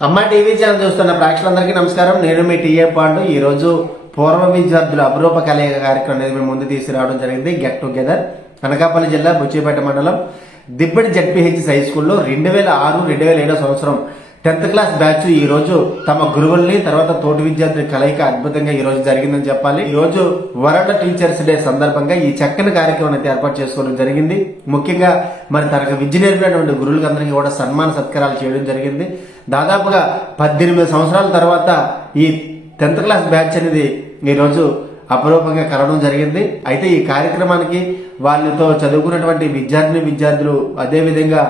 అమ్మ TV channel చూస్తున్న ప్రేక్షకులందరికీ నమస్కారం. నేను మీ టీఏ పాండు. ఈ రోజు పూర్వ విద్యార్థుల అపురూప కలయిక కార్యక్రమం అనేది మేము ముందు తీసుకురావడం జరిగింది. గెట్ టుగెదర్ అనకాపల్లి జిల్లా బుచ్చిపేట మండలం దిబ్బడి జడ్పీహెచ్ఎస్ హై స్కూల్లో 2006-2007 సంవత్సరం 10th క్లాస్ బ్యాచ్ ఈ రోజు తమ గురువుల్ని తర్వాత తోటి విద్యార్థుల కలయిక అద్భుతంగా ఈ రోజు జరిగిందని చెప్పాలి. ఈ రోజు వరల్డ్ టీచర్స్ డే సందర్భంగా ఈ చక్కని కార్యక్రమం అయితే ఏర్పాటు చేసుకోవడం జరిగింది. ముఖ్యంగా మరి తనకు విద్య నేర్పినటువంటి గురువులందరికీ కూడా సన్మాన సత్కారాలు చేయడం జరిగింది. దాదాపుగా 18 సంవత్సరాల తర్వాత ఈ 10th క్లాస్ బ్యాచ్ అనేది ఈ రోజు అపురూపంగా కలవడం జరిగింది. అయితే ఈ కార్యక్రమానికి వాళ్ళతో చదువుకున్నటువంటి విద్యార్థులు అదే విధంగా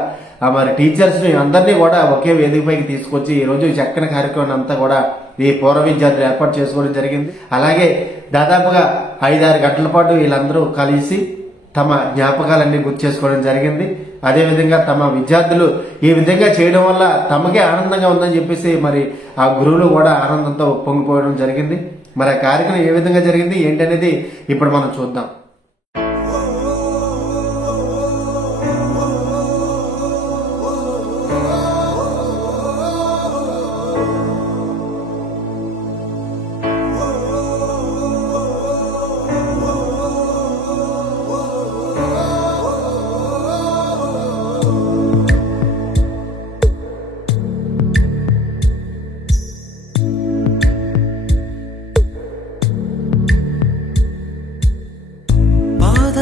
మరి టీచర్స్ ని అందరినీ కూడా ఒకే వేదికపైకి తీసుకొచ్చి ఈ రోజు చక్కని కార్యక్రమం అంతా కూడా ఈ పూర్వ విద్యార్థులు ఏర్పాటు చేసుకోవడం జరిగింది. అలాగే దాదాపుగా 5-6 గంటల పాటు వీళ్ళందరూ కలిసి తమ జ్ఞాపకాలన్నీ గుర్తు చేసుకోవడం జరిగింది. అదే విధంగా తమ విద్యార్థులు ఈ విధంగా చేయడం వల్ల తమకే ఆనందంగా ఉందని చెప్పేసి మరి ఆ గురువులు కూడా ఆనందంతో పొంగిపోవడం జరిగింది. మరి ఆ కార్యక్రమం ఏ విధంగా జరిగింది ఏంటనేది ఇప్పుడు మనం చూద్దాం.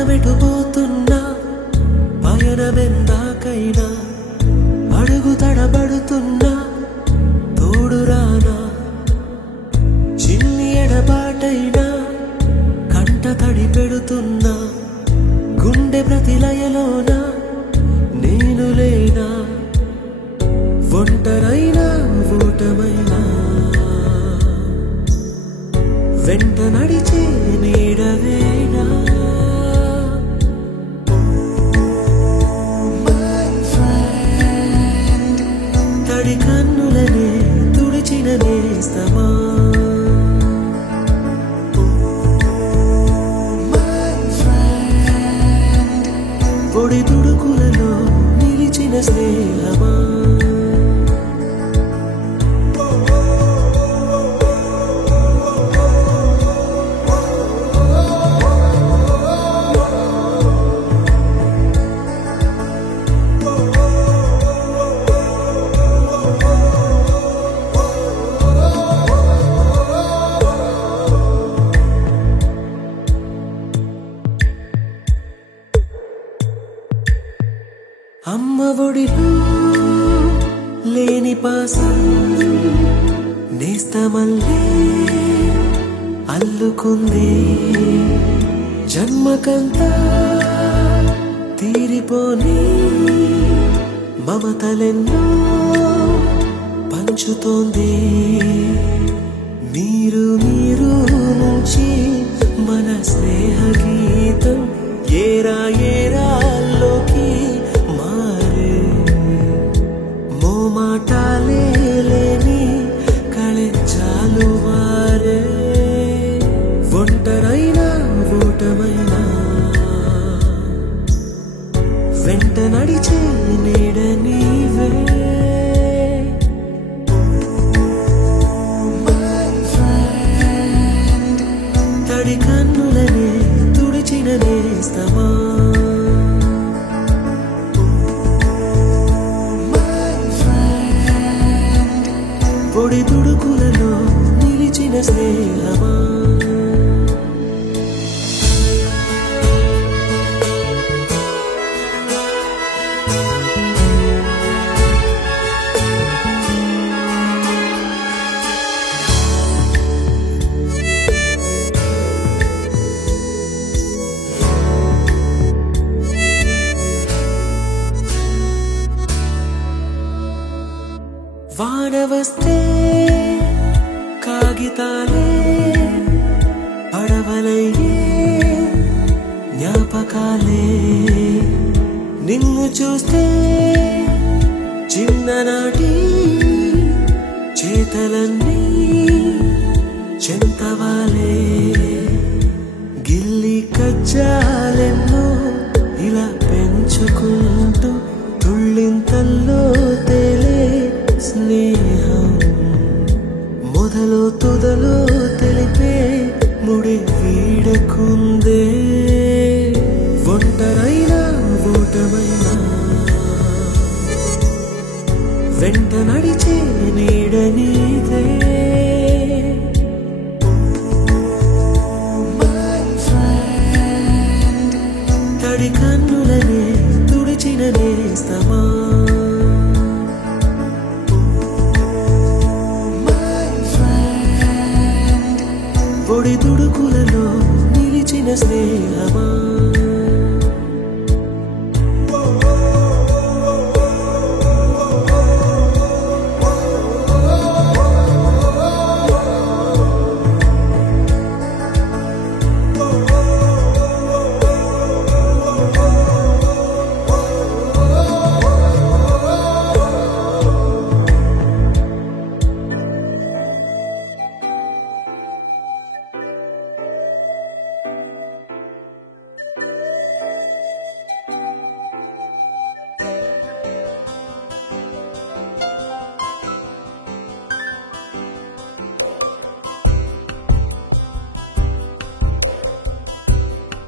మెటుపోతున్నా పయనమెందాకైనా అడుగు తడబడుతున్నా తోడురానా చిన్ని ఎడబాటైనా కంట తడి పెడుతున్నా గుండె ప్రతిలయలోన నేను లేనా ఒంటరైనా ఓటమైనా వెంట నడిచే నీడవేనా కన్నులనే తుడిచిన నేస్తమా పొడి తుడుకులలో నిలిచిన స్నేహమా అమ్మ ఒడిలో లేని పాసం నేస్తమల్లే అల్లుకుంది జన్మకంతా తీరిపోని మమతలెన్నో పంచుతోంది మీరు నుంచి మన స్నేహ గీతం ఏరా ఏరాల్లోకి మాటాలే లేని కళెచ్చాలు వారే ఒంటరైనా ఓటమైనా వెంట నడిచే నీడ నీవే తడి కన్నులనే తుడిచిన నేస్తమా పొడి తుడుకులలో నిలిచిన స్నేహమా వాన వస్తే కాగితాలే పడవలయ్యే జ్ఞాపకాలే నిన్ను చూస్తే చిన్ననాటి చేతలన్నీ చెంతవాలే గిల్లి కజ్జాలెన్నో ఇలా పెంచుకుంటూ తుళ్ళింతల్లో తేలే స్నేహం వెంట నడిచే నీడ నీదే. తడి కన్నులనే తుడిచిన నేస్తమా, పొడి తుడుకులలో నిలిచిన స్నేహమా.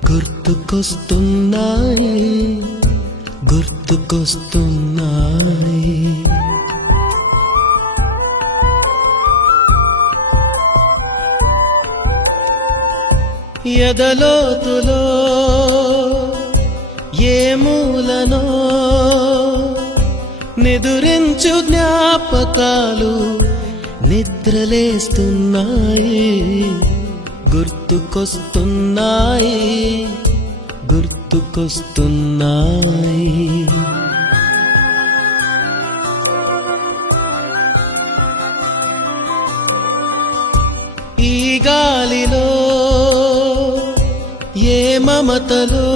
గుర్తుకొస్తున్నాయి, గుర్తుకొస్తున్నాయి. ఎదలోతులో ఏ మూలనో నిదురించు జ్ఞాపకాలు నిద్రలేస్తున్నాయి. గుర్తుకొస్తున్నాయి, గుర్తుకొస్తున్నాయి. ఈ గాలిలో ఏ మమతలో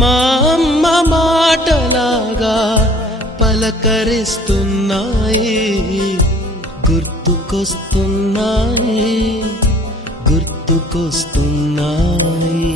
మా అమ్మ మాటలాగా పలకరిస్తున్నాయి. గుర్తుకొస్తున్నాయి, గుర్తుకొస్తున్నాయి.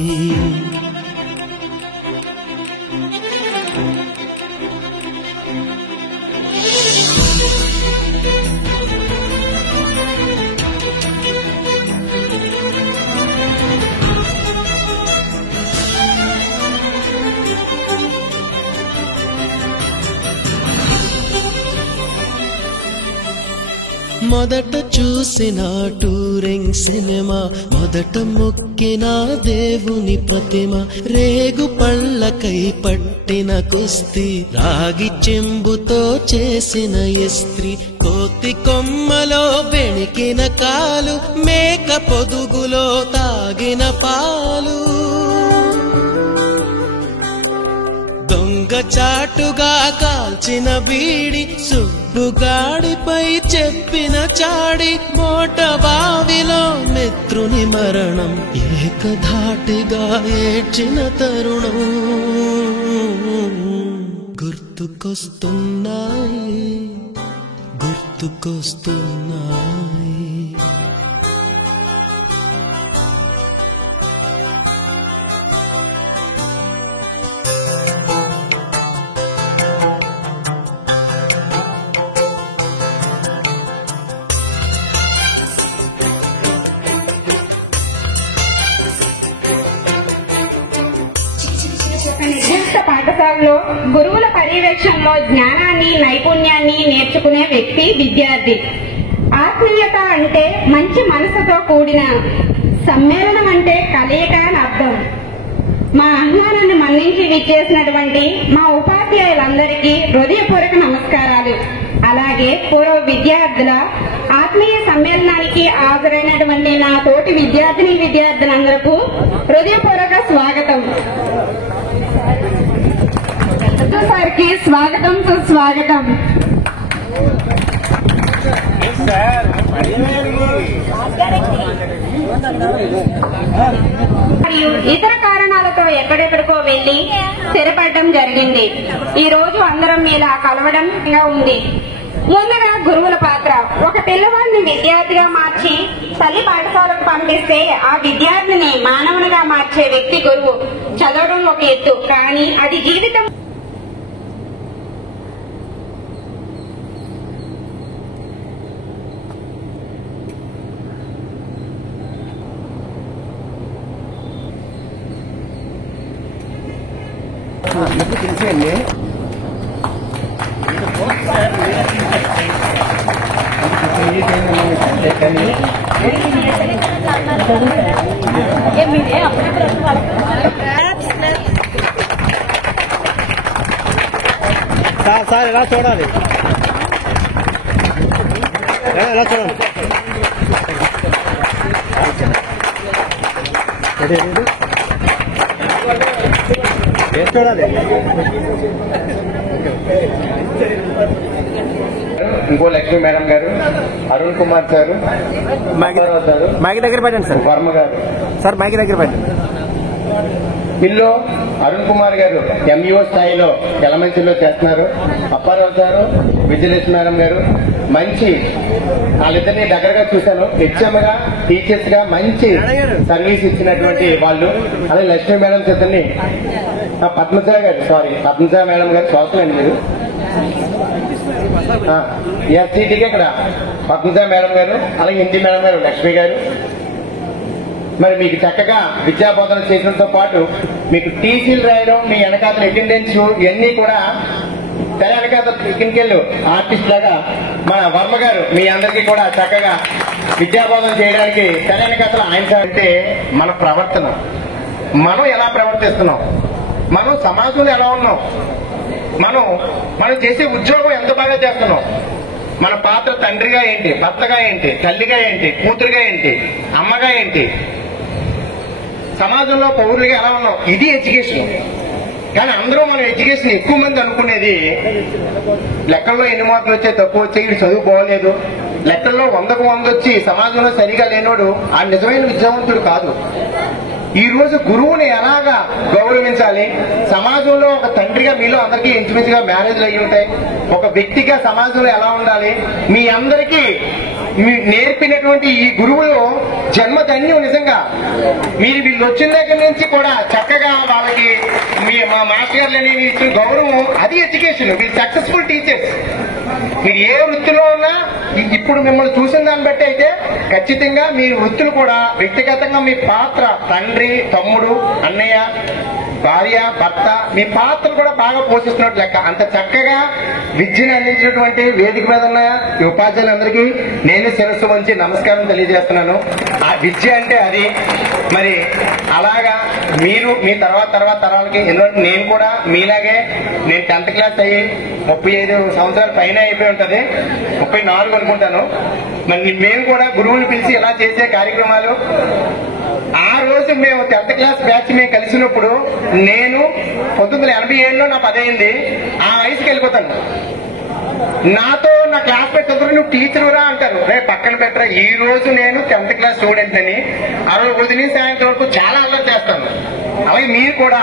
మొదట చూసిన టూరింగ్ సినిమా, మొదట మొక్కిన దేవుని ప్రతిమ, రేగు పళ్ళకై పట్టిన కుస్తీ, రాగి చెంబుతో చేసిన ఇస్త్రీ, కోతి కొమ్మలో బెణికిన కాలు, మేక పొదుగులో తాగిన పాలు, దొంగ చాటుగా కాల్చిన బీడి, సుబ్బుగాడిపై చెప్పిన చాడి, మోట బావిలో మిత్రుని మరణం, ఏకధాటిగా ఏడ్చిన తరుణం. గుర్తుకొస్తున్నాయి, గుర్తుకొస్తున్నాయి. నిర్దిష్ట పాఠశాలలో గురువుల పర్యవేక్షణలో జ్ఞానాన్ని, నైపుణ్యాన్ని నేర్చుకునే వ్యక్తి విద్యార్థి. ఆత్మీయత అంటే మంచి మనసుతో కూడిన సమ్మేళనం, అంటే కలయిక అని అర్థం. మా ఆహ్వానాన్ని మన్నించి విచ్చేసినటువంటి మా ఉపాధ్యాయులందరికీ హృదయపూర్వక నమస్కారాలు. అలాగే పూర్వ విద్యార్థుల ఆత్మీయ సమ్మేళనానికి హాజరైనటువంటి నా తోటి విద్యార్థులందరికీ హృదయపూర్వక స్వాగతం. సార్కి స్వాగతం, సుస్వాగతం. మరియు ఇతర కారణాలతో ఎక్కడెక్కడికో వెళ్లి స్థిరపడడం జరిగింది. ఈ రోజు అందరం ఇలా కలవడం ఉంది. ముందుగా గురువుల పాత్ర. ఒక పిల్లవాడిని విద్యార్థిగా మార్చి తల్లి పాఠశాలకు పంపిస్తే ఆ విద్యార్థిని మానవునిగా మార్చే వ్యక్తి గురువు. చదవడం ఒక ఎత్తు, కానీ అది జీవితం. తెలిసేయండి సార్ ఎలా చూడాలి, ఎలా చూడాలి, ఏం చూడాలి. ఇంకో లక్ష్మీ మేడం గారు, అరుణ్ కుమార్ సారు, మైక్ దగ్గర పెట్టండి సార్, వర్మ గారు. సార్ మైక్ దగ్గర పెట్టండి. వీళ్ళు అరుణ్ కుమార్ గారు ఎంఈఓ స్థాయిలో ఎలమెంటరీలో చేస్తున్నారు. అప్పారావు గారు, విజయలక్ష్మి మేడం గారు మంచి, వాళ్ళిద్దరిని దగ్గరగా చూశాను. హెచ్ఎం గా, టీచర్స్ గా మంచి సర్వీస్ ఇచ్చినటువంటి వాళ్ళు. అలాగే లక్ష్మీ మేడం చేతని పద్మజ గారు, పద్మజ మేడం గారు చూస్తానండి మీరు ఎస్సీటీకి ఇక్కడ పద్మజ మేడం గారు, అలాగే హిందీ మేడం గారు లక్ష్మి గారు. మరి మీకు చక్కగా విద్యాబోధన చేయడంతో పాటు మీకు టీసీలు రాయడం, మీ వెనకాల అటెండెన్స్ ఇవన్నీ కూడా తెర వెనకాల కింకెళ్ళు ఆర్టిస్ట్ లాగా మన వర్మ గారు మీ అందరికీ కూడా చక్కగా విద్యాబోధన చేయడానికి తెర వెనకాల ఆయన అంటే మన ప్రవర్తన, మనం ఎలా ప్రవర్తిస్తున్నాం, మనం సమాజంలో ఎలా ఉన్నాం, మనం చేసే ఉద్యోగం ఎంత బాగా చేస్తున్నాం, మన పాత్ర తండ్రిగా ఏంటి, భర్తగా ఏంటి, తల్లిగా ఏంటి, కూతురుగా ఏంటి, అమ్మగా ఏంటి, సమాజంలో పౌరులుగా ఎలా ఉన్నాం, ఇది ఎడ్యుకేషన్. కానీ అందరూ మనం ఎడ్యుకేషన్ ఎక్కువ మంది అనుకునేది లెక్కల్లో ఎన్ని మార్కులు వచ్చాయి, తక్కువ వచ్చాయి, ఇది చదువు బాగోలేదు, లెక్కల్లో 100కు 100 వచ్చి సమాజంలో సరిగా లేనోడు ఆ నిజమైన విద్యావంతుడు కాదు. ఈ రోజు గురువుని ఎలాగా గౌరవించాలి, సమాజంలో ఒక తండ్రిగా మీలో అందరికీ ఇంచుమించుగా మ్యారేజ్లు అయ్యి ఉంటాయి, ఒక వ్యక్తిగా సమాజంలో ఎలా ఉండాలి, మీ అందరికీ నేర్పినటువంటి ఈ గురువులు జన్మధన్యం. నిజంగా మీరు వీళ్ళు వచ్చిన దగ్గర నుంచి కూడా చక్కగా వాళ్ళకి మా మాస్టర్ గారు అనేవి ఇచ్చిన గౌరవం, అది ఎడ్యుకేషన్. వీళ్ళు సక్సెస్ఫుల్ టీచర్స్. మీరు ఏ వృత్తిలో ఉన్నా ఇప్పుడు మిమ్మల్ని చూసిన దాన్ని బట్టి అయితే ఖచ్చితంగా మీ వృత్తులు కూడా వ్యక్తిగతంగా మీ పాత్ర తండ్రి, తమ్ముడు, అన్నయ్య, భార్య, భర్త, మీ పాత్ర కూడా బాగా పోషిస్తున్నట్టు లెక్క. అంత చక్కగా విద్యను అందించినటువంటి వేదిక మీద ఉన్న ఈ ఉపాధ్యాయులందరికీ నేను శిరస్సు వంచి నమస్కారం తెలియజేస్తున్నాను. ఆ విద్య అంటే అది. మరి అలాగా మీరు మీ తర్వాత తరాలకి నేను కూడా మీలాగే నేను 10th క్లాస్ అయ్యి 35 సంవత్సరాల పైన అయిపోయి ఉంటది, 34 అనుకుంటాను. మరి మేము కూడా గురువుని పిలిచి ఇలా చేసే కార్యక్రమాలు, ఆ రోజు మేము 10th క్లాస్ బ్యాచ్ మేము కలిసినప్పుడు నేను 1987లో నా 10 అయింది. ఆ వయసుకి వెళ్ళిపోతాను. నాతో నా క్లాస్మేట్స్ అందరూ నువ్వు టీచర్ రా అంటారు. రేపు పక్కన పెట్టరా, ఈ రోజు నేను 10th క్లాస్ స్టూడెంట్ అని ఆ రోజు ఉదయం సాయంత్రం వరకు చాలా అల్లరి చేస్తాను. అలాగే మీరు కూడా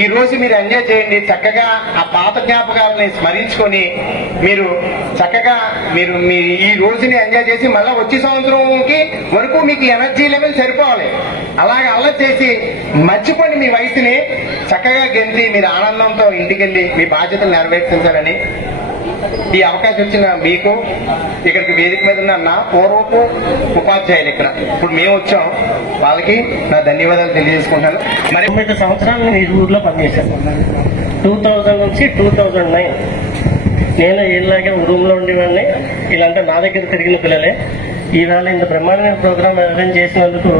ఈ రోజు మీరు ఎంజాయ్ చేయండి. చక్కగా ఆ పాత జ్ఞాపకాలని స్మరించుకొని మీరు చక్కగా మీరు ఈ రోజుని ఎంజాయ్ చేసి మళ్ళా వచ్చే సంవత్సరంకి వరకు మీకు ఎనర్జీ లెవెల్ సరిపోవాలి. అలాగే అల్లరి చేసి మర్చిపోండి మీ వయసుని, చక్కగా గెలిచి మీరు ఆనందంతో ఇంటికెళ్ళి మీ బాధ్యతలు నెరవేర్చాలని ఈ అవకాశం ఇచ్చిన మీకు, ఇక్కడికి వేదిక మీద ఉన్న నా పూర్వపు ఉపాధ్యాయులు ఇక్కడ ఇప్పుడు మేము వచ్చాం, వాళ్ళకి నా ధన్యవాదాలు తెలియజేసుకుంటాను. మరి 9 సంవత్సరాలు ఈ ఊర్లో పనిచేశాను. 2000 నుంచి 2009 నేను ఇలాగే రూమ్ లో ఉండేవాడిని. ఇలాంటి నా దగ్గర తిరిగిన పిల్లలే. ఈవేళ ఇంత బ్రహ్మాండమైన ప్రోగ్రామ్ అరేంజ్ చేసినందుకు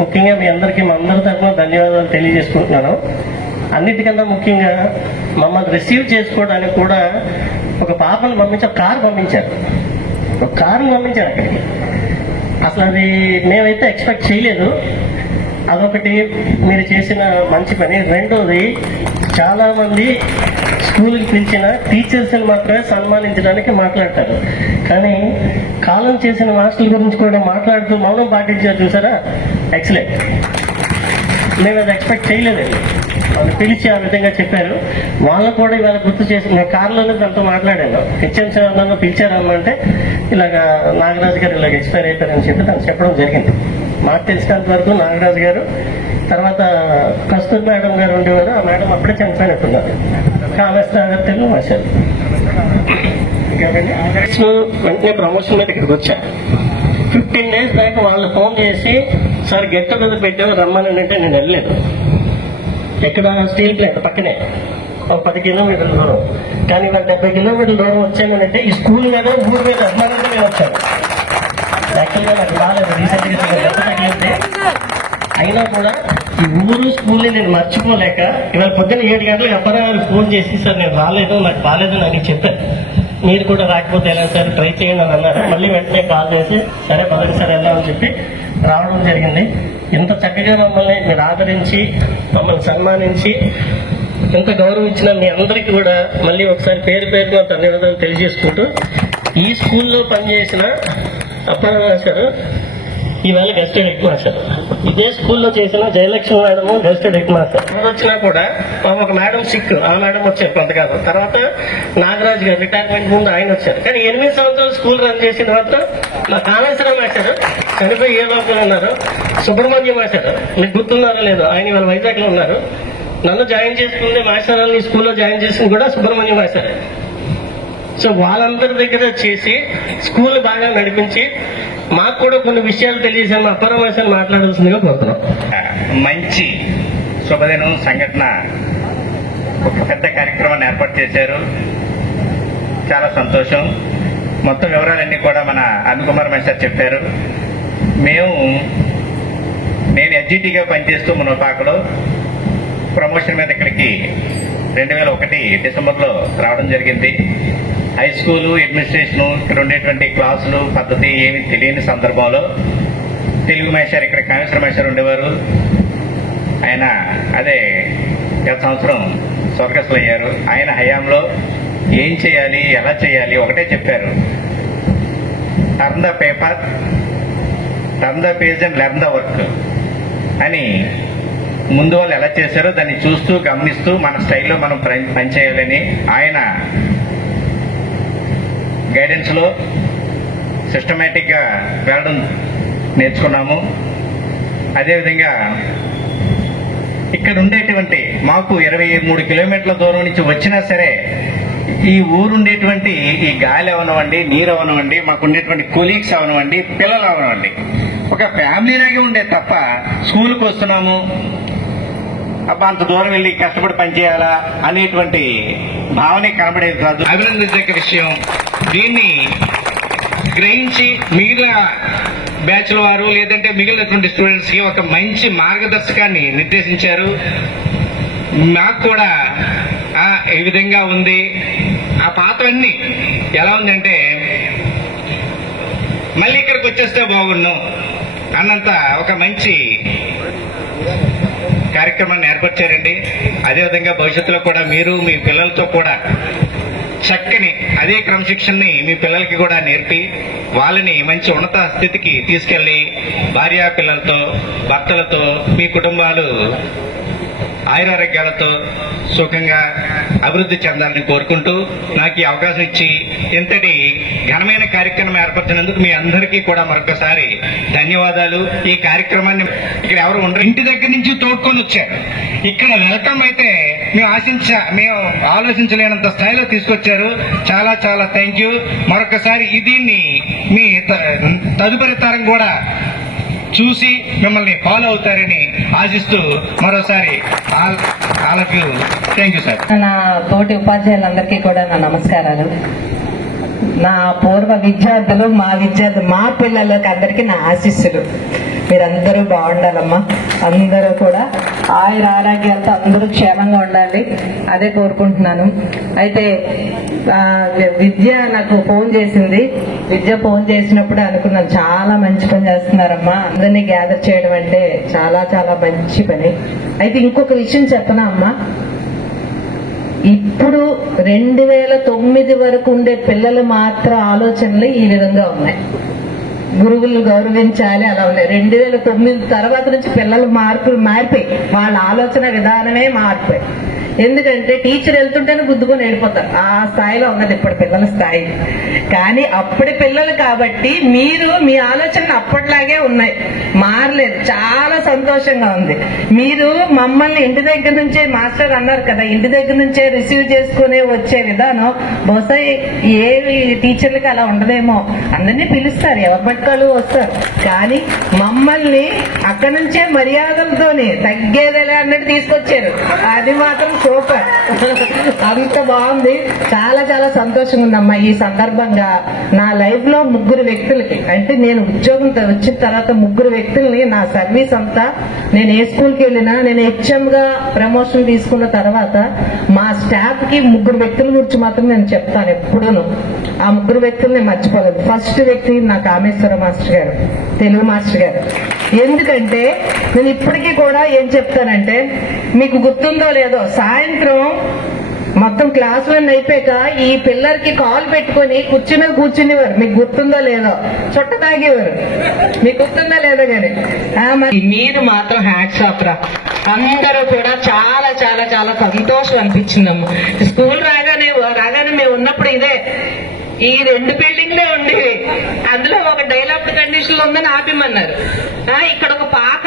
ముఖ్యంగా మీ అందరికీ మా అందరి తరఫున ధన్యవాదాలు తెలియజేసుకుంటున్నాను. అన్నిటికన్నా ముఖ్యంగా మమ్మల్ని రిసీవ్ చేసుకోవడానికి కూడా ఒక పాపను పంపించారు, కారు పంపించారు. ఒక కారును పంపించారు అక్కడికి. అసలు అది మేమైతే ఎక్స్పెక్ట్ చేయలేదు. అదొకటి మీరు చేసిన మంచి పని. రెండోది, చాలా మంది స్కూల్కి పిలిచిన టీచర్స్ ని మాత్రమే సన్మానించడానికి మాట్లాడతారు, కానీ కాలం చేసిన మాస్టర్ల గురించి కూడా మాట్లాడుతూ మౌనం పాటించారు. చూసారా, ఎక్సలెంట్. మేము అది ఎక్స్పెక్ట్ చేయలేదండి. వాళ్ళు పిలిచి ఆ విధంగా చెప్పారు. వాళ్ళు కూడా ఇవాళ గుర్తు చేసి, నేను కారులోనే తనతో మాట్లాడాను. హెచ్ఎం సార్ నన్ను పిలిచారమ్మంటే ఇలాగా నాగరాజు గారు ఇలాగ ఎక్స్పైర్ అయిపోయారని చెప్పి తను చెప్పడం జరిగింది. మాకు తెలిసినంత వరకు నాగరాజు గారు, తర్వాత కస్తూరి మేడం గారు ఉండేవారు. ఆ మేడం అప్పుడే చనిపోయినట్టున్నారు. కామేశ్వర గారు తెలుగు మాస్టర్. వెంటనే ప్రమోషన్ మీద ఇక్కడికి వచ్చా. 15 days దాకా వాళ్ళు ఫోన్ చేసి, సార్ గెట్ టుగెదర్ పెట్టాము రమ్మని అంటే నేను వెళ్ళలేదు. ఎక్కడ స్టీల్ ప్లాంట్ పక్కనే, ఒక 10 కిలోమీటర్ల దూరం. కానీ వాళ్ళు 70 కిలోమీటర్ల దూరం వచ్చామనంటే ఈ స్కూల్ మీద ఊరి మీద అభిమానంగా నేను వచ్చాను. యాక్చువల్గా నాకు రాలేదు, రీసెంట్గా తగిలింది. అయినా కూడా ఈ ఊరు స్కూల్ని నేను మర్చిపోలేక ఇవాళ పొద్దున్న 7 గంటలకు అప్పటికి ఫోన్ చేసి సార్ నేను రాలేదు, నాకు బాగాలేదు నాకు చెప్పారు. మీరు కూడా రాకపోతే ఎలా సార్, ట్రై చేయండి అని అన్నారు. మళ్ళీ వెంటనే కాల్ చేసి సరే పదండి సార్ వెళ్దామని చెప్పి రావడం జరిగింది. ఇంత చక్కగా మమ్మల్ని మీరు ఆదరించి మమ్మల్ని సన్మానించి ఎంత గౌరవించిన మీ అందరికీ కూడా మళ్ళీ ఒకసారి పేరు పేరుగా ధన్యవాదాలు తెలియజేసుకుంటూ, ఈ స్కూల్లో పనిచేసిన అప్పారావు గారు ఈవేళ గెస్టెడ్ హెడ్ మాస్టర్, ఇదే స్కూల్లో చేసిన జయలక్ష్మి మేడం గెస్టెడ్ హెడ్ మాస్టర్. వచ్చినా కూడా ఒక మేడం సిక్, ఆ మేడం వచ్చారు కొంతకాలం. తర్వాత నాగరాజు గారు రిటైర్మెంట్ ముందు ఆయన వచ్చారు. కానీ 8 సంవత్సరాలు స్కూల్ రన్ చేసిన తర్వాత మా కామేశ్వరం మాస్టర్ చనిపోయి ఏ లోపల ఉన్నారు, సుబ్రహ్మణ్యం మాస్టర్ మీకు గుర్తున్నారో లేదో, ఆయన ఇవాళ వైజాగ్ లో ఉన్నారు. నన్ను జాయిన్ చేసుకుంటే మాస్టర్ ఈ స్కూల్లో జాయిన్ చేసుకుని కూడా సుబ్రహ్మణ్యం మాస్టర్. సో వాళ్ళందరి దగ్గర చేసి స్కూల్ బాగా నడిపించి మాకు కూడా కొన్ని విషయాలు తెలియజేసాను. అప్పారావు మాట్లాడాల్సిందిగా కోరుతున్నాం. మంచి శుభదినం సంఘటన, ఒక పెద్ద కార్యక్రమాన్ని ఏర్పాటు చేశారు. చాలా సంతోషం. మొత్తం వివరాలన్నీ కూడా మన అరుణ్ కుమార్ మాస్టర్ చెప్పారు. నేను ఎడ్జిటీగా పనిచేస్తూ మునపాకలో ప్రమోషన్ మీద ఇక్కడికి 2001 డిసెంబర్లో రావడం జరిగింది. హై స్కూలు అడ్మినిస్ట్రేషను, ఇక్కడ ఉండేటువంటి క్లాసులు పద్ధతి ఏమి తెలియని సందర్భంలో తెలుగు మాస్టర్ ఇక్కడ కామేశ్వర మాస్టర్ ఉండేవారు. ఆయన అదే గత సంవత్సరం స్వర్గస్థులు అయ్యారు. ఆయన హయాంలో ఏం చేయాలి, ఎలా చేయాలి ఒకటే చెప్పారు, turn the paper, turn the page and learn the work అని. ముందు వాళ్ళు ఎలా చేశారో దాన్ని చూస్తూ గమనిస్తూ మన స్టైల్లో మనం పనిచేయాలని ఆయన గైడెన్స్ లో సిస్టమేటిక్ గా వెళ్ళడం నేర్చుకున్నాము. అదేవిధంగా ఇక్కడ ఉండేటువంటి మాకు 23 కిలోమీటర్ల దూరం నుంచి వచ్చినా సరే ఈ ఊరుండేటువంటి ఈ గాలి అవనవండి, నీరు అవనవండి, మాకు ఉండేటువంటి కొలీగ్స్ అవనవండి, పిల్లలు అవనవండి, ఒక ఫ్యామిలీలాగే ఉండే తప్ప స్కూల్కి వస్తున్నాము అబ్బా అంత దూరం వెళ్ళి కష్టపడి పనిచేయాలా అనేటువంటి భావనే కనబడేది కాదు. అభినందించే విషయం. దీన్ని గ్రహించి మిగిలిన బ్యాచ్ల వారు లేదంటే మిగిలినటువంటి స్టూడెంట్స్ కి ఒక మంచి మార్గదర్శకాన్ని నిర్దేశించారు. నాకు కూడా ఈ విధంగా ఉంది. ఆ పాత్రన్నీ ఎలా ఉందంటే మళ్ళీ ఇక్కడికి వచ్చేస్తే బాగుండు అన్నంత ఒక మంచి కార్యక్రమాన్ని ఏర్పరిచారండి. అదేవిధంగా భవిష్యత్తులో కూడా మీరు మీ పిల్లలతో కూడా చక్కని అదే క్రమశిక్షణని మీ పిల్లలకి కూడా నేర్పి వాళ్ళని మంచి ఉన్నత స్థితికి తీసుకెళ్లి భార్యా పిల్లలతో, భర్తలతో, మీ కుటుంబాలు ఆయురారోగ్యాలతో సుఖంగా అభివృద్ధి చెందాలని కోరుకుంటూ నాకు ఈ అవకాశం ఇచ్చి ఇంతటి ఘనమైన కార్యక్రమం ఏర్పరిచినందుకు మీ అందరికీ కూడా మరొకసారి ధన్యవాదాలు. ఈ కార్యక్రమాన్ని ఇక్కడ ఎవరు ఉండరు, ఇంటి దగ్గర నుంచి తోడుకొని వచ్చారు. ఇక్కడ వెల్కమ్ అయితే మేము ఆలోచించలేనంత స్థాయిలో తీసుకొచ్చారు. చాలా చాలా థ్యాంక్ యూ. మరొకసారి దీన్ని మీ తదుపరి తరం కూడా చూసి మిమ్మల్ని ఫాలో అవుతారని ఆశిస్తూ మరోసారి వాళ్ళకి థ్యాంక్ యూ సార్. నా తోటి ఉపాధ్యాయులందరికీ కూడా నా నమస్కారాలు. నా పూర్వ విద్యార్థులు, మా పిల్లలకి అందరికీ నా ఆశీస్సులు. మీరందరూ బాగుండాలమ్మా. అందరూ కూడా ఆయుర ఆరోగ్యాలతో అందరూ క్షేమంగా ఉండాలి, అదే కోరుకుంటున్నాను. అయితే విద్య నాకు ఫోన్ చేసింది. విద్య ఫోన్ చేసినప్పుడు అనుకున్నాను చాలా మంచి పని చేస్తున్నారమ్మా, అందరినీ గ్యాదర్ చేయడం అంటే చాలా చాలా మంచి పని. అయితే ఇంకొక విషయం చెప్పనా అమ్మా, ఇప్పుడు 2009 వరకు ఉండే పిల్లలు మాత్రం ఆలోచనలు ఈ విధంగా ఉన్నాయి. గురువులు గౌరవించాలి అలా ఉన్నాయి. 2009 తర్వాత నుంచి పిల్లలు మారిపోయి వాళ్ళ ఆలోచన విధానమే మారిపోయి. ఎందుకంటే టీచర్ వెళ్తుంటేనే గుద్దుకొని వెళ్ళిపోతారు. ఆ స్థాయిలో ఉన్నది ఇప్పుడు పిల్లల స్థాయి. కానీ అప్పటి పిల్లలు కాబట్టి మీరు మీ ఆలోచనలు అప్పట్లాగే ఉన్నాయి, మారలేదు. చాలా సంతోషంగా ఉంది. మీరు మమ్మల్ని ఇంటి దగ్గర నుంచే మాస్టర్ అన్నారు కదా, ఇంటి దగ్గర నుంచే రిసీవ్ చేసుకునే వచ్చే విధానం బహుశా ఏ టీచర్లకి అలా ఉండదేమో. అందరినీ పిలుస్తారు, ఎవరి పట్టుకాలు వస్తారు. కానీ మమ్మల్ని అక్కడి నుంచే మర్యాదలతోని తగ్గేదేలే అన్నట్టు తీసుకొచ్చారు. అది మాత్రం సూపర్. అంత బాగుంది. చాలా చాలా సంతోషంగా ఉందమ్మా. ఈ సందర్భంగా నా లైఫ్ లో 3 వ్యక్తులకి, అంటే నేను ఉద్యోగం వచ్చిన తర్వాత 3 వ్యక్తుల్ని నా సర్వీస్ అంతా, నేను ఏ స్కూల్కి వెళ్ళినా, నేను హెచ్ఎం గా ప్రమోషన్ తీసుకున్న తర్వాత మా స్టాఫ్ కి 3 వ్యక్తుల గురించి మాత్రం నేను చెప్తాను ఎప్పుడూను. ఆ 3 వ్యక్తులు నేను మర్చిపోలేదు. ఫస్ట్ వ్యక్తి నా కామేశ్వర మాస్టర్ గారు, తెలుగు మాస్టర్ గారు. ఎందుకంటే నేను ఇప్పటికీ కూడా ఏం చెప్తానంటే, మీకు గుర్తుందో లేదో, సాయంత్రం మొత్తం క్లాసులన్నీ అయిపోయాక ఈ పిల్లలకి కాల్ పెట్టుకుని కుర్చీ మీద కూర్చునేవారు. మీకు గుర్తుందో లేదో, చుట్ట తాగేవారు. మీకు గుర్తుందో లేదో కానీ మీరు మాత్రం హ్యాట్స్ ఆఫ్ రా. అందరూ కూడా చాలా చాలా చాలా సంతోషం అనిపించిందమ్మా. స్కూల్ రాగానే మేము ఉన్నప్పుడు ఇదే, ఈ 2 బిల్డింగ్లే ఉండేవి. అందులో ఒక డైలాగ్ కండిషన్ లో ఉందని ఆపిమన్నారు. ఇక్కడ ఒక పాక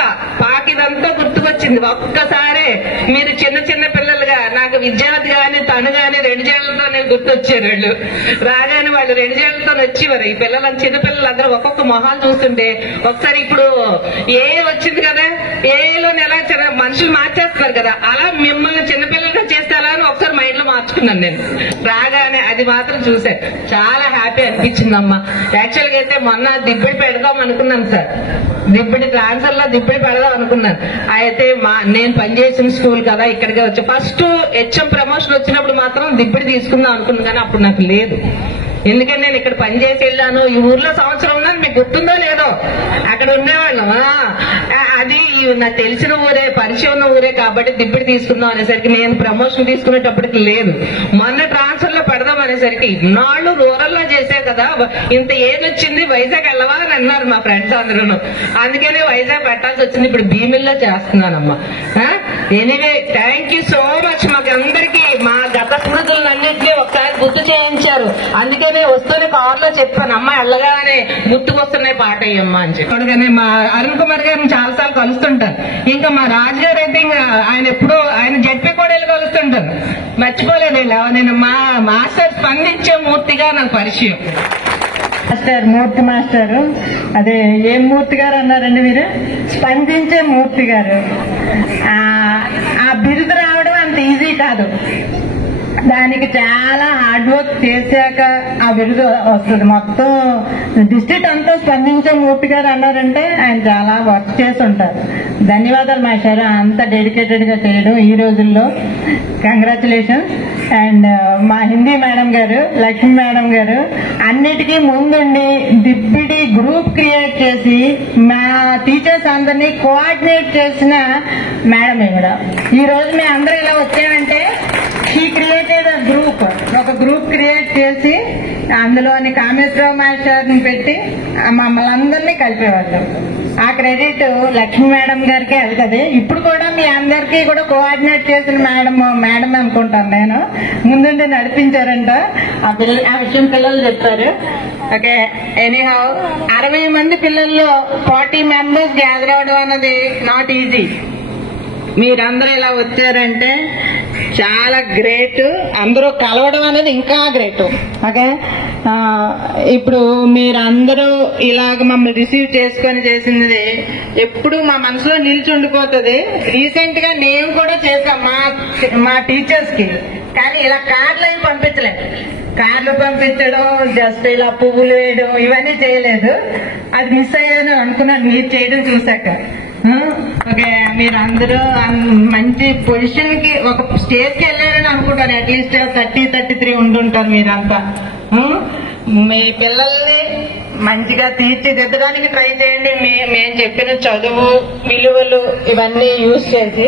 ఇదంతా గుర్తుకొచ్చింది. ఒక్కసారే మీరు చిన్న చిన్న పిల్లలుగా, నాకు విద్యార్థి గాని తను గాని 2 జేళ్లతోనే గుర్తొచ్చారు. వాళ్ళు రాగానే వాళ్ళు 2 జేళ్లతో వచ్చేవారు. ఈ పిల్లలు, చిన్న పిల్లలందరూ ఒక్కొక్క మొహాలు చూస్తుంటే, ఒకసారి ఇప్పుడు ఏ వచ్చింది కదా, ఏలో ఎలా మనుషులు మార్చేస్తారు కదా, అలా మిమ్మల్ని చిన్నపిల్లలుగా చేస్తే అలా అని ఒకసారి మైండ్ లో మార్చుకున్నాను నేను రాగానే. అది మాత్రం చూసే చాలా హ్యాపీ అనిపించిందమ్మా. యాక్చువల్ గా అయితే మొన్న దిబ్బడి పెడదాం అనుకున్నాను సార్, దిబ్బడి ట్రాన్స్ఫర్ లో దిబ్బడి పెడదాం అనుకున్నాను. అయితే నేను పనిచేసిన స్కూల్ కదా, ఇక్కడికే వచ్చా. ఫస్ట్ హెచ్ఎం ప్రమోషన్ వచ్చినప్పుడు మాత్రం దిబ్బడి తీసుకుందాం అనుకున్నాను, కానీ అప్పుడు నాకు లేదు. ఎందుకంటే నేను ఇక్కడ పనిచేసి వెళ్ళాను. ఈ ఊర్లో సంవత్సరం ఉన్నాను, మీకు గుర్తుందో లేదో, అక్కడ ఉండేవాళ్ళం. అది నాకు తెలిసిన ఊరే, పరిచయం ఉన్న ఊరే కాబట్టి దిబ్బడి తీసుకుందాం అనేసరికి నేను ప్రమోషన్ తీసుకునేటప్పటికి లేదు. మొన్న ట్రాన్స్ఫర్ లో పెడదాం అనేసరికి, ఇన్నాళ్ళు రూరల్ లో చేసే కదా, ఇంత ఏజ్ వచ్చింది, వైజాగ్ వెళ్ళవా అని అన్నారు మా ఫ్రెండ్స్ అందరూ. అందుకనే వైజాగ్ పెట్టాల్సి వచ్చింది. ఇప్పుడు భీమిల్లో చేస్తున్నానమ్మా. Anyway thank you so much. మాకు అందరికీ మా గత స్మృతులన్నింటినీ ఒకసారి గుర్తు చేయించారు. అందుకనే వస్తూనే కార్ లో చెప్పాను, అమ్మ వెళ్ళగానే గుర్తుకొస్తున్నాయి పాట అయ్యమ్మా అని చెప్పి. మా అరుణ్ కుమార్ గారిని చాలాసార్లు కలుస్తుంటాను. ఇంకా మా రాజు గారు అయితే ఆయన ఎప్పుడు ఆయన జడ్పీ కూడా వెళ్ళి కలుస్తుంటాను, మర్చిపోలేదు. నేను మా మాస్టర్ స్పందించే మూర్తిగా నాకు పరిచయం. మాస్టర్ మూర్తి మాస్టారు, అదే ఏం మూర్తి గారు అన్నారండి మీరు? స్పందించే మూర్తి గారు. ఆ బిరుదు రావడం అంత ఈజీ కాదు. దానికి చాలా హార్డ్ వర్క్ చేశాక ఆ బిరుదు వస్తుంది. మొత్తం డిస్ట్రిక్ట్ అంతా స్పందించే మూర్తి గారు అన్నారంటే ఆయన చాలా వర్క్ చేసి ఉంటారు. ధన్యవాదాలు మాస్టారు, అంత డెడికేటెడ్ గా చేయడం ఈ రోజుల్లో. కంగ్రాచులేషన్స్. అండ్ మా హిందీ మేడం గారు, లక్ష్మి మేడం గారు అన్నిటికీ ముందుండి దిబ్బిడి గ్రూప్ క్రియేట్ చేసి మా టీచర్స్ అందరినీ కోఆర్డినేట్ చేసిన మేడం కూడా. ఈ రోజు మేము అందరూ ఇలా వచ్చామంటే షీ క్రియేటెడ్ ఒక గ్రూప్ క్రియేట్ చేసి అందులోని కామేశ్వరరావు మాస్టర్ని పెట్టి మమ్మల్ని అందరినీ కలిపేవాళ్ళు. ఆ క్రెడిట్ లక్ష్మి మేడం గారికే వెళ్తుంది. ఇప్పుడు కూడా మీ అందరికీ కూడా కోఆర్డినేట్ చేసిన మేడం అనుకుంటాను నేను. ముందుండి నడిపించారంట. ఆ విషయం పిల్లలు చెప్పారు. ఓకే, ఎనీహౌ 60 మంది పిల్లల్లో 40 మెంబర్స్ గ్యాదర్ అవ్వడం అన్నది నాట్ ఈజీ. మీరందరూ ఇలా వచ్చారంటే చాలా గ్రేట్. అందరూ కలవడం అనేది ఇంకా గ్రేట్. ఓకే, ఇప్పుడు మీరందరూ ఇలాగ మమ్మల్ని రిసీవ్ చేసుకొని చేసింది ఎప్పుడు మా మనసులో నిలిచుండిపోతుంది. రీసెంట్ గా నేను కూడా చేశాం మా టీచర్స్ కి, కానీ ఇలా కార్లు అవి పంపించలేదు. కార్లు పంపించడం, జస్ట్ ఇలా పువ్వులు వేయడం ఇవన్నీ చేయలేదు. అది మిస్ అయ్యాను అనుకున్నాను మీరు చేయడం చూశాక. ఓకే, మీరందరూ మంచి పొజిషన్ కి, ఒక స్టేజ్ కి వెళ్ళారని అనుకుంటాను. అట్లీస్ట్ 33 ఉండుంటారు మీరంతా. మీ పిల్లల్ని మంచిగా తీర్చిదిద్దడానికి ట్రై చేయండి. మేము చెప్పిన చదువు విలువలు ఇవన్నీ యూజ్ చేసి.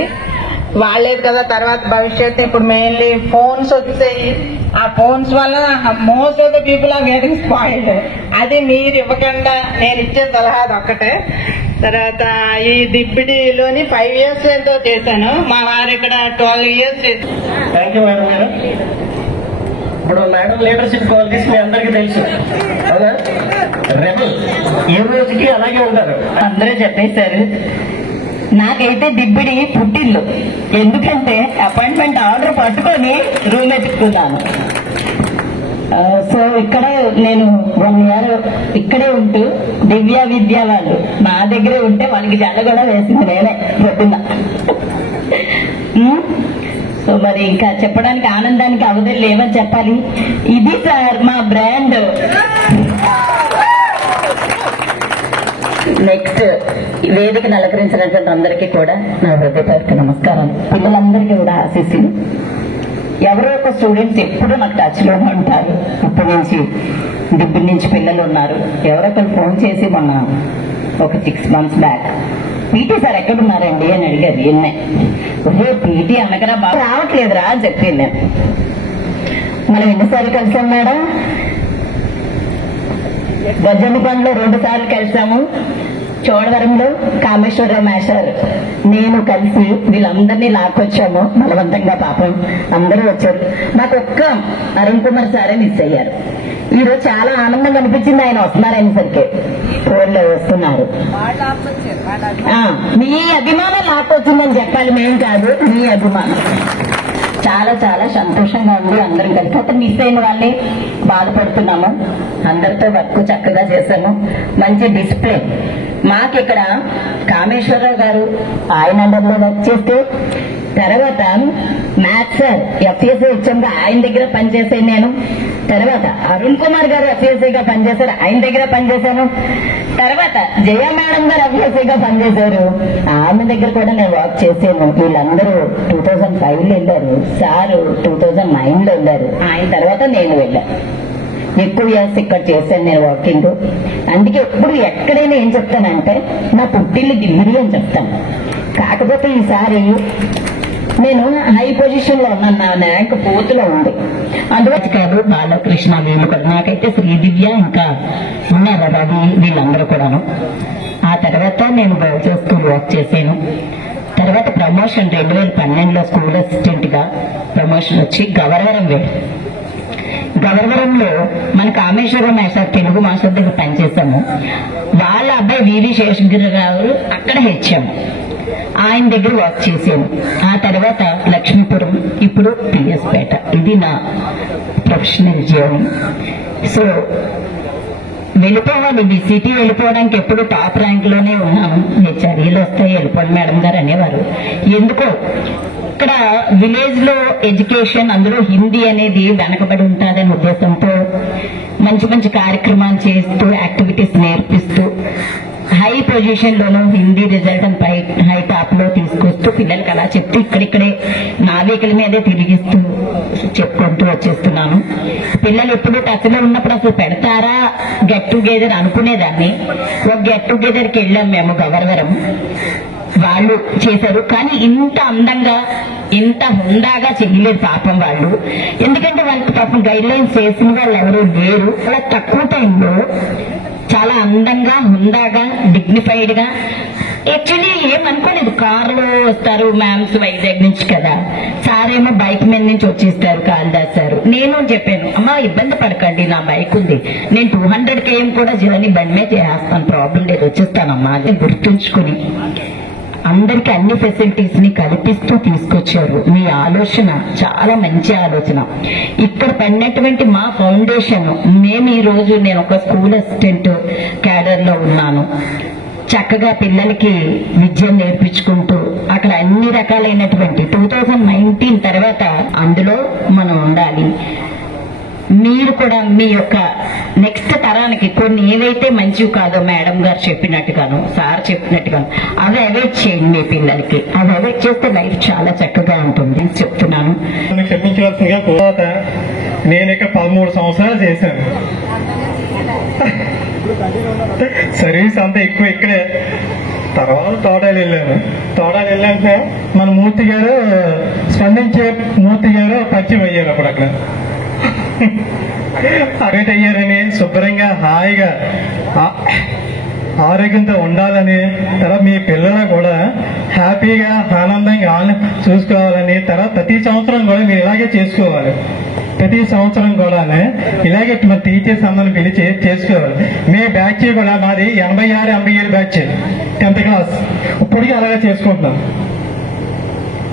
వాళ్ళే కదా తర్వాత భవిష్యత్తు. ఇప్పుడు మెయిన్లీ ఫోన్స్ వచ్చాయి. ఆ ఫోన్స్ వల్ల most of the people are getting spoiled. అది మీరు ఇవ్వకుండా నేను ఇచ్చే సలహా ఒక్కటే. తర్వాత ఈ దిబ్బిడిలోని 5 years ఎంతో చేశాను. మా వారు ఇక్కడ 12 years చేశాను. థ్యాంక్ యూ మేడం గారు. ఇప్పుడు మేడం లీడర్షిప్ క్వాలిటీస్ మీ అందరికీ తెలుసు కదా. రెబల్ ఈ రోజుకి అలాగే ఉంటారు. అందరూ చెప్పేశారు. నాకైతే దిబ్బిడి పుట్టిల్లు. ఎందుకంటే అపాయింట్మెంట్ ఆర్డర్ పట్టుకొని రూమ్ ఎత్తుకున్నాను. సో ఇక్కడ నేను 1 year ఇక్కడే ఉంటూ దివ్య విద్య వాళ్ళు నా దగ్గరే ఉంటే వాళ్ళకి జల్ల కూడా వేసింది నేనే పొద్దున్న. సో మరి ఇంకా చెప్పడానికి ఆనందానికి అవధులు లేవని చెప్పాలి. ఇది సార్ మా బ్రాండ్. నెక్స్ట్ వేదికను అలంకరించినటువంటి అందరికీ కూడా నా హృదయపూర్వక నమస్కారం. పిల్లలందరికీ కూడా ఆశీస్సులు. ఎవరో ఒక స్టూడెంట్స్ ఎప్పుడూ నాకు టచ్ లోనే ఉంటారు. ఇప్పటి నుంచి దిబ్బి నుంచి పిల్లలు ఉన్నారు. ఎవరో ఒకరు ఫోన్ చేసి మొన్న ఒక 6 months బ్యాక్ పీటీ సార్ ఎక్కడున్నారండి అని అడిగారు. ఎన్నే ఒరే పీటీ అనకరా బాగా రావట్లేదురా అని చెప్పింది. నేను మనం ఎన్నిసార్లు కలిసాం మేడం? గజ్జనిపంలో 2 సార్లు కలిసాము. చోడవరంలో కామేశ్వరరావు మాస్టర్ నేను కలిసి వీళ్ళందరినీ లాక్కొచ్చాము బలవంతంగా. పాపం అందరూ వచ్చారు. నాకు ఒక్క అరుణ్ కుమార్ సారే మిస్ అయ్యారు. ఈరోజు చాలా ఆనందంగా అనిపించింది ఆయన వస్తున్నారనేసరికి. ఫోన్లో వస్తున్నారు. మీ అభిమానం లాక్కొచ్చిందని చెప్పాలి, మేం కాదు, మీ అభిమానం. చాలా చాలా సంతోషంగా ఉంది. అందరం కలిసి మిస్ అయిన వాళ్ళే బాధపడుతున్నాము. అందరితో వర్క్ చక్కగా చేశాము. మంచి డిసిప్లిన్. మాకు ఇక్కడ కామేశ్వరరావు గారు ఆయన అండర్లో వర్క్ చేస్తే, తర్వాత మ్యాథ్స్ సార్ ఎఫ్ఎస్ఐ ఇచ్చాముగా ఆయన దగ్గర పనిచేసాను నేను. తర్వాత అరుణ్ కుమార్ గారు ఎఫ్ఎస్ఐగా పనిచేశారు, ఆయన దగ్గర పనిచేశాను. తర్వాత జయ మేడం గారు ఎఫ్ఎస్ఐగా పనిచేశారు, ఆమె దగ్గర కూడా నేను వర్క్ చేశాను. వీళ్ళందరూ 2005లో వెళ్ళారు, సారు 2009లో వెళ్ళారు. ఆయన తర్వాత నేను వెళ్ళాను. ఎక్కువ ఇయర్స్ ఇక్కడ చేశాను నేను వర్కింగ్. అందుకే ఎప్పుడు ఎక్కడైనా ఏం చెప్తానంటే నా పుట్టిల్లు దిల్లి అని చెప్తాను. కాకపోతే ఈసారి నేను హై పొజిషన్ లో ఉన్నాను. నా ర్యాంక్ 4th లో ఉంది. అందువల్ల కాదు బాలకృష్ణ వీళ్ళు కూడా. నాకైతే శ్రీదివ్య ఇంకా ఉన్నారు రవి వీళ్ళందరూ కూడాను. ఆ తర్వాత నేను గర్ల్స్ స్కూల్ వర్క్ చేశాను. తర్వాత ప్రమోషన్ 2012లో స్కూల్ అసిస్టెంట్ గా ప్రమోషన్ వచ్చి గవర్వరం వెళ్ళి, గవర్వరంలో మన కామేశ్వరం మాస్టర్ తెలుగు మాస్టర్ దగ్గర పనిచేశాము. వాళ్ళ అబ్బాయి వివి శేషగిరిరావు అక్కడ హెచ్చాము, ఆయన దగ్గర వర్క్ చేశాను. ఆ తర్వాత లక్ష్మీపురం, ఇప్పుడు పిఎస్ పేట. ఇది నా ప్రొఫెషనల్ జర్నీ. సో వెళ్ళిపోవాలి, మీ సిటీ వెళ్ళిపోవడానికి ఎప్పుడు టాప్ ర్యాంక్ లోనే ఉన్నాను. హెచ్ఆర్ఈలు వస్తాయి వెళ్ళిపోవాలి మేడం గారు అనేవారు. ఎందుకో ఇక్కడ విలేజ్ లో ఎడ్యుకేషన్, అందులో హిందీ అనేది వెనకబడి ఉంటుందనే ఉద్దేశంతో మంచి మంచి కార్యక్రమాలు చేస్తూ యాక్టివిటీస్ నేర్పిస్తూ హై పొజిషన్ లోనూ హిందీ రిజల్ట్ హై టాప్ లో తీసుకొస్తూ పిల్లలకి అలా చెప్తూ ఇక్కడిక్కడే నావికల మీదే తిరిగిస్తూ చెప్పుకుంటూ వచ్చేస్తున్నాను. పిల్లలు ఎప్పుడు టచ్ లో ఉన్నప్పుడు అసలు పెడతారా గెట్ టుగెదర్ అనుకునేదాన్ని. ఒక గెట్ టుగెదర్ కి వెళ్ళాం మేము గవర్వరం, వాళ్ళు చేశారు. కానీ ఇంత అందంగా ఇంత హుందాగా చేయలేదు పాపం వాళ్ళు. ఎందుకంటే వాళ్ళకి పాపం గైడ్ లైన్స్ చేసిన వాళ్ళు ఎవరు లేరు. అలా తక్కువ టైంలో చాలా అందంగా హుందాగా డిగ్నిఫైడ్ గా, యాక్చువల్లీ ఏమనుకోలేదు కారులో వస్తారు మ్యామ్స్ వైజాగ్ నుంచి కదా, సారేమో బైక్ మీద నుంచి వచ్చేస్తారు కాళిదాస్ సార్. నేను చెప్పాను అమ్మా ఇబ్బంది పడకండి నా బైక్ ఉంది, నేను 200 km కూడా జర్నీ బండి మీద చేస్తాను, ప్రాబ్లం లేదు వచ్చేస్తానమ్మా. అదే గుర్తుంచుకుని అందరికి అన్ని ఫెసిలిటీస్ ని కల్పిస్తూ తీసుకొచ్చారు. మీ ఆలోచన చాలా మంచి ఆలోచన. ఇక్కడ పడినటువంటి మా ఫౌండేషన్, మేము ఈ రోజు నేను ఒక స్కూల్ అసిస్టెంట్ క్యాడర్ లో ఉన్నాను. చక్కగా పిల్లలకి విద్య నేర్పించుకుంటూ అక్కడ అన్ని రకాలైనటువంటి 2019 తర్వాత అందులో మనం ఉండాలి. మీరు కూడా మీ యొక్క నెక్స్ట్ తరానికి కొన్ని ఏవైతే మంచివి కాదో మేడం గారు చెప్పినట్టుగాను సార్ చెప్పినట్టుగాను అవి అవాయిడ్ చేయండి. మీ పిల్లలకి అవి అవాయిడ్ చేస్తే లైఫ్ చాలా చక్కగా ఉంటుంది అని చెప్తున్నాను. క్షమించవలసిందిగా తర్వాత నేను ఇక్కడ 13 సంవత్సరాలు చేశాను. సర్వీస్ అంతా ఎక్కువ ఇక్కడే. తర్వాత తోటాలు వెళ్ళాక మన మూర్తి గారు స్పందించే మూర్తి గారు పరిచయం అయ్యారు. అప్పుడు అక్కడ అవేట్ అయ్యారని శుభ్రంగా హాయిగా ఆరోగ్యంతో ఉండాలని, తర్వాత మీ పిల్లలు కూడా హ్యాపీగా ఆనందంగా చూసుకోవాలని, తర్వాత ప్రతి సంవత్సరం కూడా మీరు ఇలాగే చేసుకోవాలి. ప్రతి సంవత్సరం కూడా ఇలాగే మన టీచర్స్ అందరిని పిలిచి చేసుకోవాలి. మీ బ్యాచ్ కూడా మాది 86-87 బ్యాచ్ 10th క్లాస్. ఇప్పటికీ అలాగే చేసుకుంటున్నాను.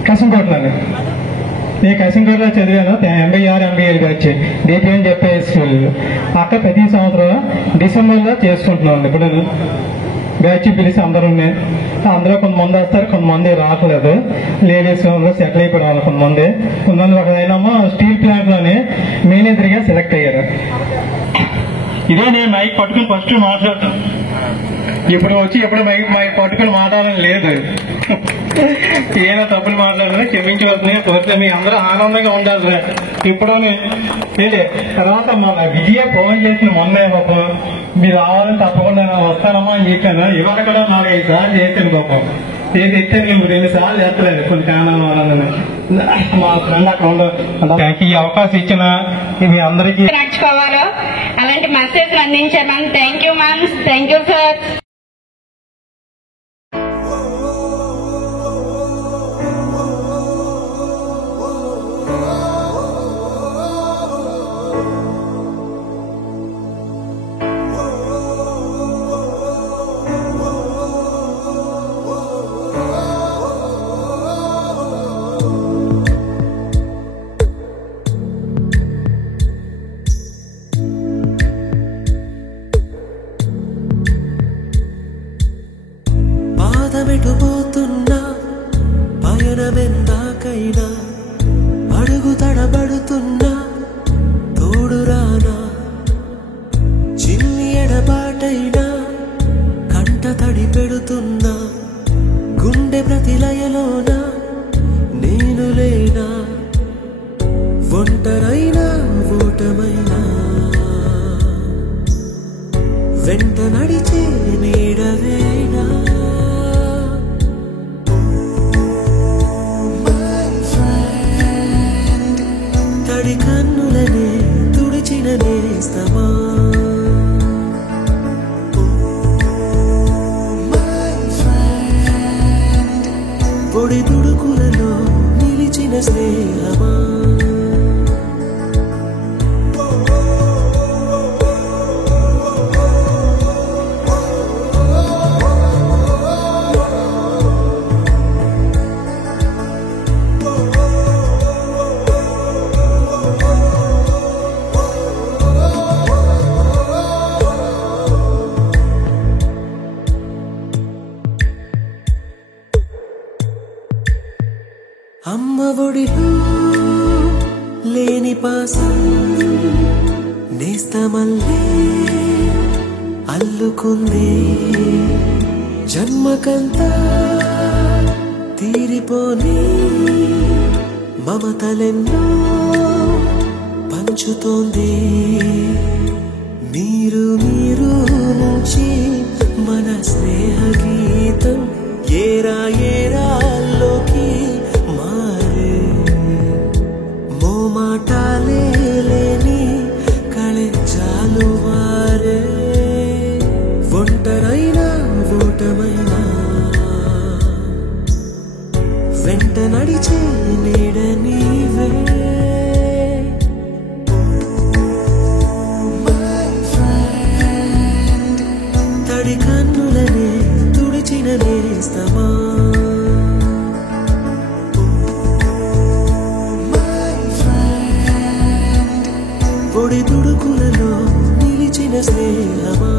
కష్టపడుతున్నాను. నేను కసింగూరులో చదివాను 86-87 బ్యాచ్ డిపిఎం చెప్పే స్కూల్. అక్కడ ప్రతి సంవత్సరం డిసెంబర్లో చేసుకుంటున్నాను. ఇప్పుడు బ్యాచ్ పిలిచి అందులో కొంతమంది వస్తారు, కొంతమంది రావట్లేదు. లేడీస్ సెటిల్ అయిపోయిన వాళ్ళు కొంతమంది ఒకదైనా స్టీల్ ప్లాంట్ లోనే మేనేజర్ గా సెలెక్ట్ అయ్యారు. ఇదే నేను మైక్ పట్టుకుని ఫస్ట్ మాట్లాడతాను. ఇప్పుడు మైక్ పట్టుకుని మాట్లాడాలని లేదు. ఏదైనా తప్పులు మాట్లాడినా క్షమించవలసిందిగా కోరితే మీ అందరూ ఆనందంగా ఉండాలి. ఇప్పుడు తర్వాత మన విజయ ఫోన్ చేసిన మొన్నే పాపం మీరు రావాలని తప్పకుండా వస్తానమ్మా అని చెప్పాను. ఇవాళ కూడా 4-5 సార్లు చేశాను పాపం. ఏది ఇస్తే నువ్వు 2 సార్లు చేస్తలేదు కొన్ని కారణాల వల్ల. మా ఫ్రెండ్ అక్కడ ఉండదు. ఈ అవకాశం ఇచ్చిన మీ అందరికీ నడుచుకోవాలో అలాంటి మెసేజ్ అందించారు ma'am. Thank you ma'am. Thank you sir. పాదమెటుపోతున్నా పయనమెందాకైనా అడుగు తడబడుతున్నా తోడురానా చిన్ని ఎడబాటైనా కంట తడి పెడుతున్నా గుండె ప్రతిలయలోన నేను లేనా ఒంటరైనా ఓటమైనా వెంట నడిచే నీడవేనా తడి కన్నులనే తుడిచిన నేస్తమా పొడి తుడుకులలో నిలిచిన స్నేహమా అమ్మ ఒడిలో లేని పాసం నేస్తమల్లే అల్లుకుంది జన్మకంతా తీరిపోని మమతలెన్నో పంచుతోంది మీరు నుంచి మన స్నేహ గీతం ఏరా ఏరాల్లోకి మారే మోమాటాలే లేని కళెంచాలు వారే ఒంటరైనా ఓటమైనా వెంట నడిచే నీడ నీవే తడి కన్నులనే తుడిచిన నేస్తమా పొడి తుడుకులలో నిలిచిన స్నేహమా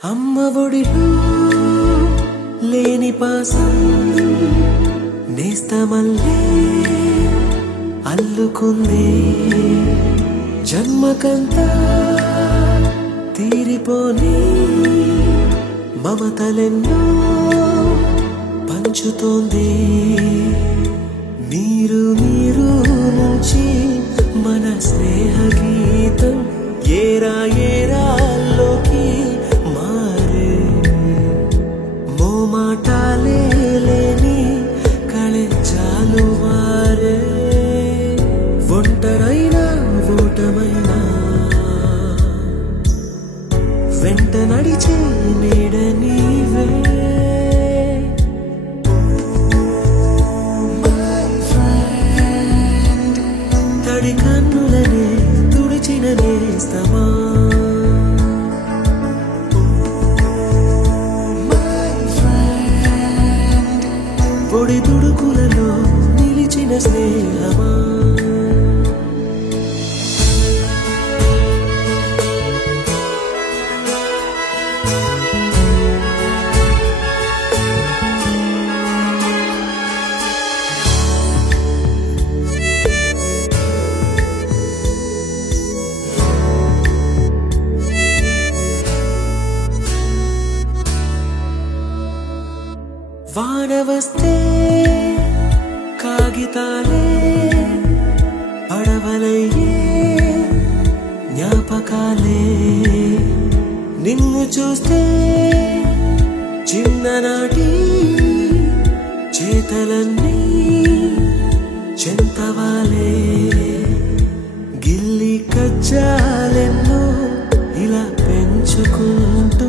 అమ్మ ఒడిలో లేని పాసం నేస్తమల్లే అల్లుకుంది జన్మకంతా తీరిపోని మమతలెన్నో పంచుతోంది మీరు నుంచి మన స్నేహ గీతం ఏరా ఏరాల్లోకి మారే మోమాటాలే లేని కళెంచాలు వారే ఒంటరైనా ఓటమైనా వెంట నడిచే నీడ నీవే తడి కన్నులనే తుడిచిన నేస్తమా పొడి తుడుకులలో నిలిచిన స్నేహమా వాన వస్తే కాగితాలే పడవలయ్యే జ్ఞాపకాలే నిన్ను చూస్తే చిన్ననాటి చేతలన్నీ చెంతవాలే గిల్లి కజ్జాలెన్నో ఇలా పెంచుకుంటూ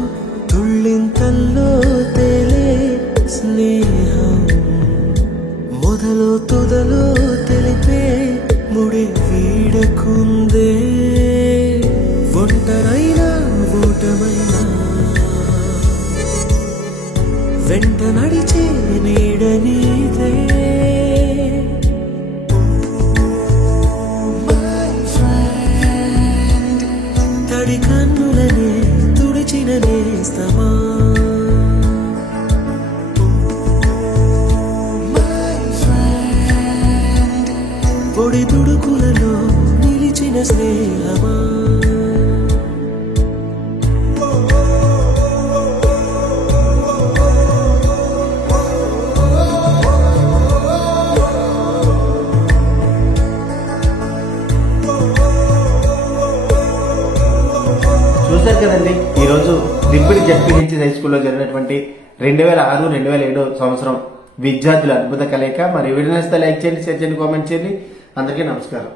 తుళ్ళింతల్లో తేలే స్నేహం మొదలు తొదలు తెలిపే ముడి వీడకుందే ఒంటరైనా ఓటమైనా వెంట నడిచే నీడ నీదే తడి కన్నులనే తుడిచిన నేస్తమా పొడి తుడుకులలో నిలిచిన స్నేహమా చూశారు కదండి ఈరోజు దిబ్బడి జడ్పీహెచ్ హై స్కూల్లో జరిగినటువంటి 2006-2007 సంవత్సరం విద్యార్థుల అద్భుత కలయిక. మరి వీడియో నచ్చితే లైక్ చేయండి, షేర్ చేయండి, కామెంట్ చేయండి. అందరికీ నమస్కారం.